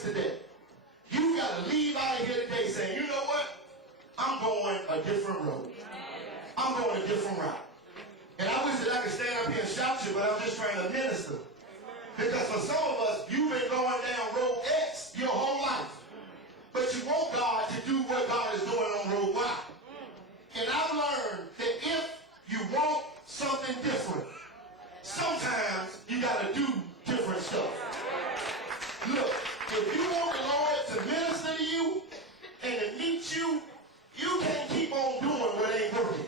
choice today. You got to leave out of here today saying, you know what? I'm going a different road. I'm going a different route. And I wish that I could stand up here and shout you, but I'm just trying to minister. Because for some of us, you've been going down road X your whole life. But you want God to do what God is doing on road Y. And I've learned that if you want something different, sometimes you got to do different stuff. Look, if you want the Lord to minister to you and to meet you, you can't keep on doing what ain't working.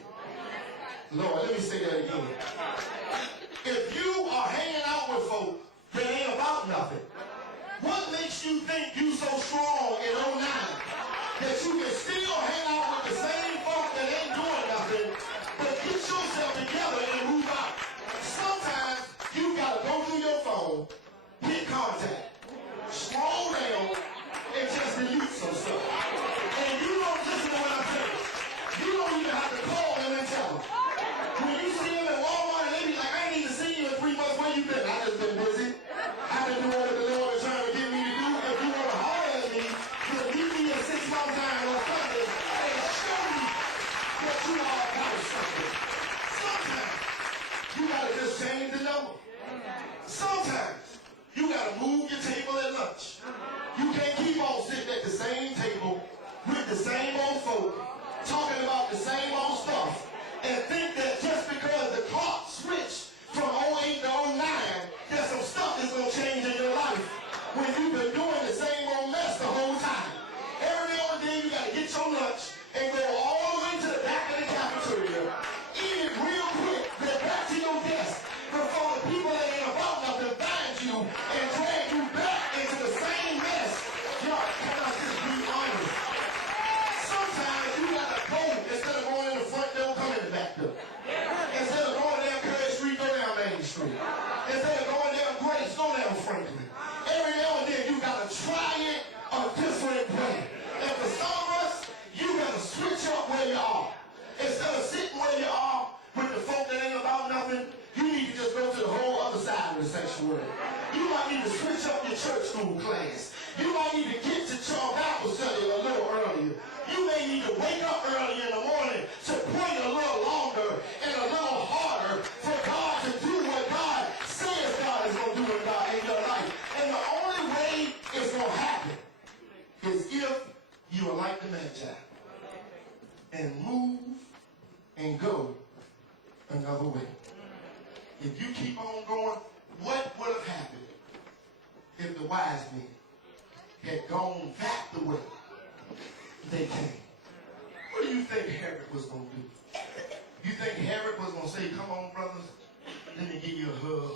Lord, let me say that again. If you are hanging out with folk that ain't about nothing, what makes you think you so strong in 09 that you can still hang out with the same folk that ain't doing nothing, but get yourself together and move out? Sometimes you gotta go through your phone, hit contact, scroll down, and just delete some stuff. And you don't listen to what I'm saying. You don't even have to call them and tell them. When you see them at Walmart and they be like, I ain't even seen you in 3 months, where you been? I just been busy. I've been doing what the Lord is trying to get me to do. If you want to holler at me, you'll meet me at 6 months time on Sunday and show me that you are about something. Sometimes you gotta just change the number. Sometimes you gotta move your table at lunch. You can't keep on sitting at the same table with the same old folk talking about the same old stuff and think that just because the clock switched from 08 to 09 that some stuff is going to change in your life when you've been doing the same old mess the whole time. Every now and then you got to get your lunch and go all the way to the back of the cafeteria, eat it real quick, get back to your desk before the people that ain't about nothing find you and drag you back into the same mess. Y'all, can I just be honest? Sometimes you got to go instead of going in the front door, come in the back door. Instead of going down Curry Street, go down Main Street. Instead of going down Grace, go down Franklin. Every now and then you got to try it a different way. And for some of us, you got to switch up where you are. Instead of sitting where you are with the folk that ain't about nothing, you need to just go to the whole other side of the sanctuary. You might need to switch up your church school class. You might need to get to your Bible study a little earlier. You may need to wake up early in the morning to pray a little longer and a little harder for God to do what God says God is going to do in your life. And the only way it's going to happen is if you are like the Magi and move and go another way. If you keep on going, what would have happened if the wise men had gone back the way they came? What do you think Herod was going to do? You think Herod was going to say, come on, brothers, let me give you a hug?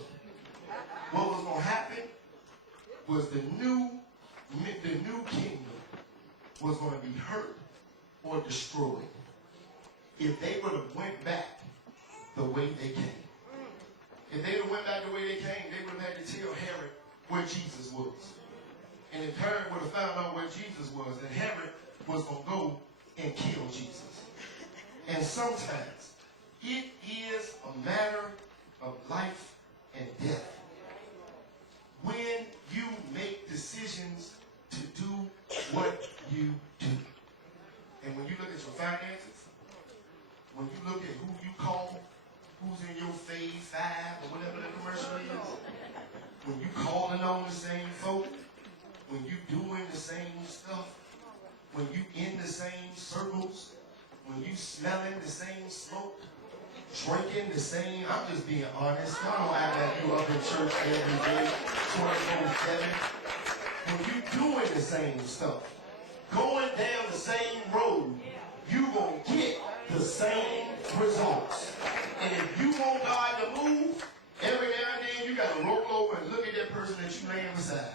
What was going to happen was the new kingdom was going to be hurt or destroyed if they would have went back the way they came. If they would have went back the way they came, they would have had to tell Herod where Jesus was. And if Herod would have found out where Jesus was, then Herod was going to go and kill Jesus. And sometimes it is a matter of life and death. When you make decisions to do what you do. And when you look at your finances, when you look at who you call, who's in your phase 5 or whatever the commercial is, when you calling on the same folk, when you doing the same stuff, when you in the same circles, when you smelling the same smoke, drinking the same, I'm just being honest. I don't act like you up in church every day, 24/7. When you doing the same stuff, going down the same road, you gonna get the same results. And if you want God to move, every now and then you gotta roll over and look at that person that you laying beside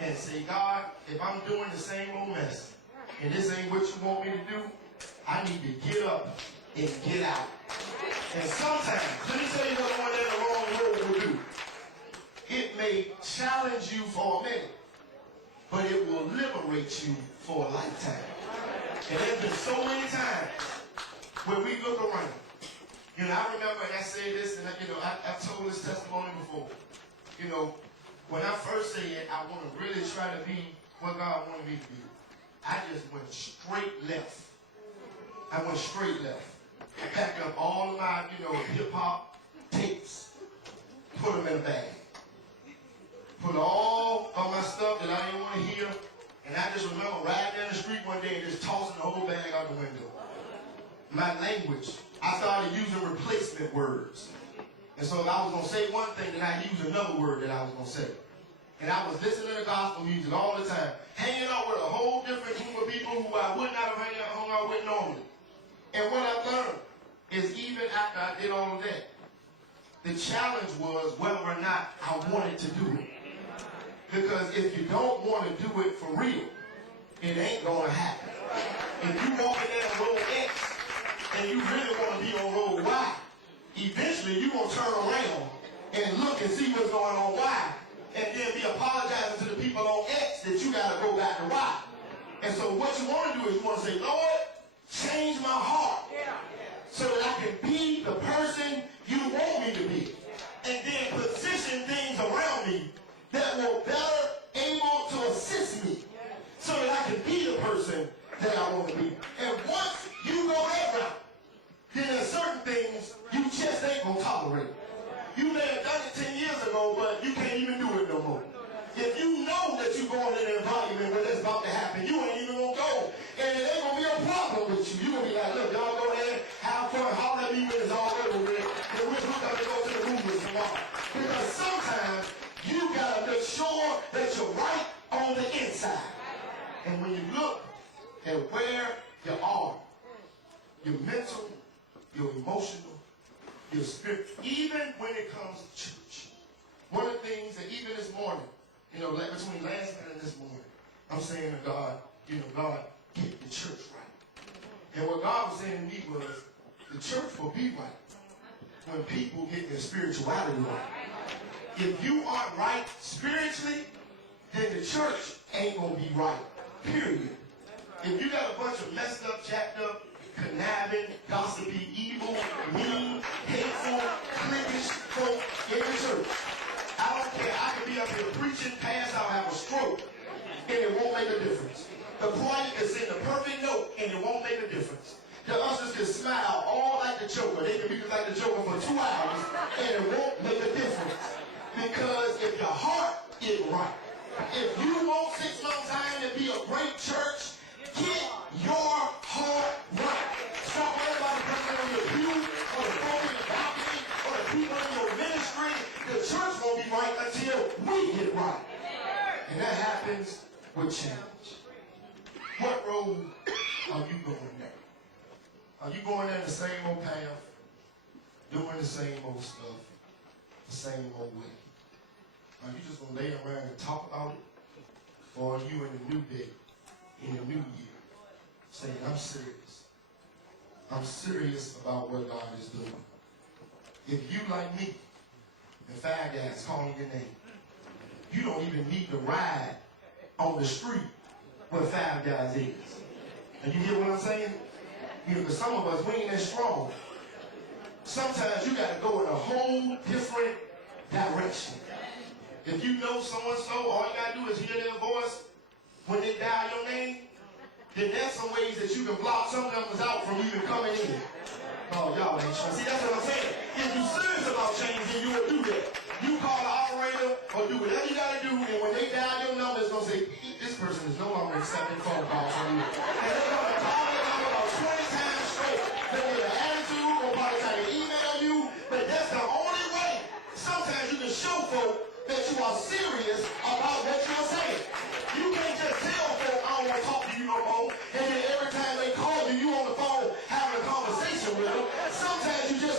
and say, God, if I'm doing the same old mess and this ain't what you want me to do, I need to get up and get out. And sometimes, let me tell you what going down the wrong road will do. It may challenge you for a minute, but it will liberate you for a lifetime. And there's been so many times where we look around. You know, I remember, and I say this, and I've told this testimony before. You know, when I first said I want to really try to be what God wanted me to be. I just went straight left. I went straight left. I packed up all of my, hip-hop tapes, put them in a bag. Put all of my stuff that I didn't want to hear, and I just remember riding down the street one day and just tossing the whole bag out the window. My language, I started using replacement words. And so if I was going to say one thing, then I used another word that I was going to say. And I was listening to gospel music all the time, hanging out with a whole different group of people who I would not have hung out with normally. And what I learned is even after I did all of that, the challenge was whether or not I wanted to do it. Because if you don't want to do it for real, it ain't going to happen. If you walking down road X and you really want to be on road Y, eventually you're going to turn around and look and see what's going on Y, and then be apologizing to the people on X that you got to go back to Y. And so what you want to do is you want to say, Lord, change my heart so that I can be the person you want me to be. And then position things around me that will better able to assist me so that I can be the person that I want to be. And once you go that route, then there's certain things you just ain't going to tolerate. You may have done it 10 years ago, but you can't even do it no more. If you know that you're going in an environment where that's about to happen, you ain't even going to go. And it ain't going to be a problem with you. You're going to be like, look, y'all go ahead, have fun, holler at me when it's all over with, and we're going to go to the movies tomorrow. Because sometimes you got to make sure that you're right on the inside. And when you look at where you are, your mental, your emotional, your spirit, even when it comes to church. One of the things that even this morning, like between last night and this morning, I'm saying to God, God, get the church right. And what God was saying to me was, the church will be right when people get their spirituality right. If you aren't right spiritually, then the church ain't going to be right, period. If you got a bunch of messed up, jacked up, conniving, gossipy, evil, mean, hateful, cliquish folk in the church, I don't care. I can be up here preaching, pass out, have a stroke, and it won't make a difference. The choir can sing the perfect note, and it won't make a difference. The ushers can smile all like the Joker. They can be like the Joker for 2 hours, and it won't make a difference. Because if your heart is right, if you want 6 months' time to be a great church, get your heart right. Stop worrying about the person on your pew, or the folk in the balcony, or the people in your ministry. The church won't be right until we get right. And that happens with change. What road are you going down? Are you going down the same old path, doing the same old stuff, the same old way? Are you just going to lay around and talk about it? Or are you in a new day, in a new year, saying, I'm serious. I'm serious about what God is doing. If you, like me, and 5 guys calling your name, you don't even need to ride on the street where 5 guys is. And you hear what I'm saying? Because some of us, we ain't that strong. Sometimes you got to go in a whole different direction. If you know so-and-so, all you got to do is hear their voice when they dial your name, then there's some ways that you can block some numbers out from even coming in. Oh, y'all ain't sure. See, that's what I'm saying. If you're serious about change, then you will do that. You call the operator or do whatever you got to do, and when they dial your number, it's going to say, this person is no longer accepting phone calls from you. And they're going to call your number about 20 times straight. They'll get an attitude or probably try to email you, but that's the only way sometimes you can show folk that you are serious about what you're saying. You can't just tell folk, I don't want to talk to you no more, and then every time they call you, you on the phone having a conversation with them. Sometimes you just